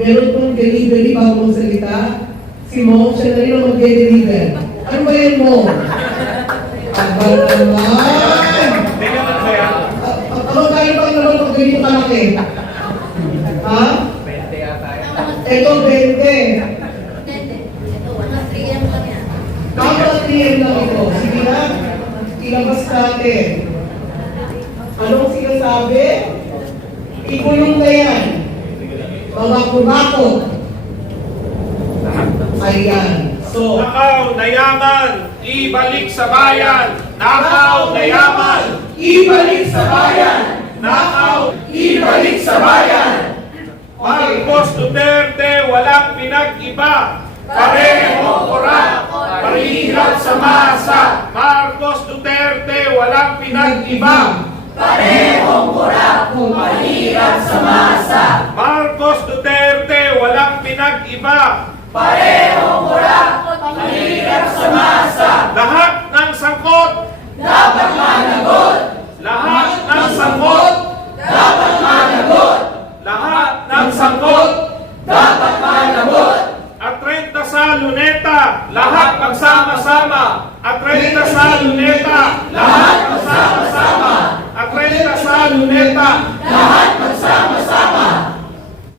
Meron pong delivery bago magsalita. Si Mo, siya na rin ang mag-deliver. Ano ba yan mo? Abal naman! Ganyan lang ba yan? Ang kaya pa naman pag ganito kalaki? Ha? 20 yata yan. Ito, 20. Ito, ano, 3M lang yan. Dapat 3M lang ito. Sige na, ilabas natin. Anong sinasabi? Ikulong na yan. Kumakot. Ayan. So, Nakaw na yaman, ibalik sa bayan. Nakaw na yaman, ibalik sa bayan! nakaw, Ibalik sa bayan! Marcos Duterte, walang pinag-iba. Parehong korap, parihirap sa masa. Marcos Duterte, walang pinag-iba. Parehong kurap pinag-iba. Parehong kung mahirap sa masa. Lahat ng sangkot, Dapat managot! lahat ng sangkot, Dapat managot! lahat ng sangkot, Dapat managot! at 30 sa luneta, lahat magsama-sama. At 30 sa luneta, lahat magsama-sama. At 30 sa luneta, Lahat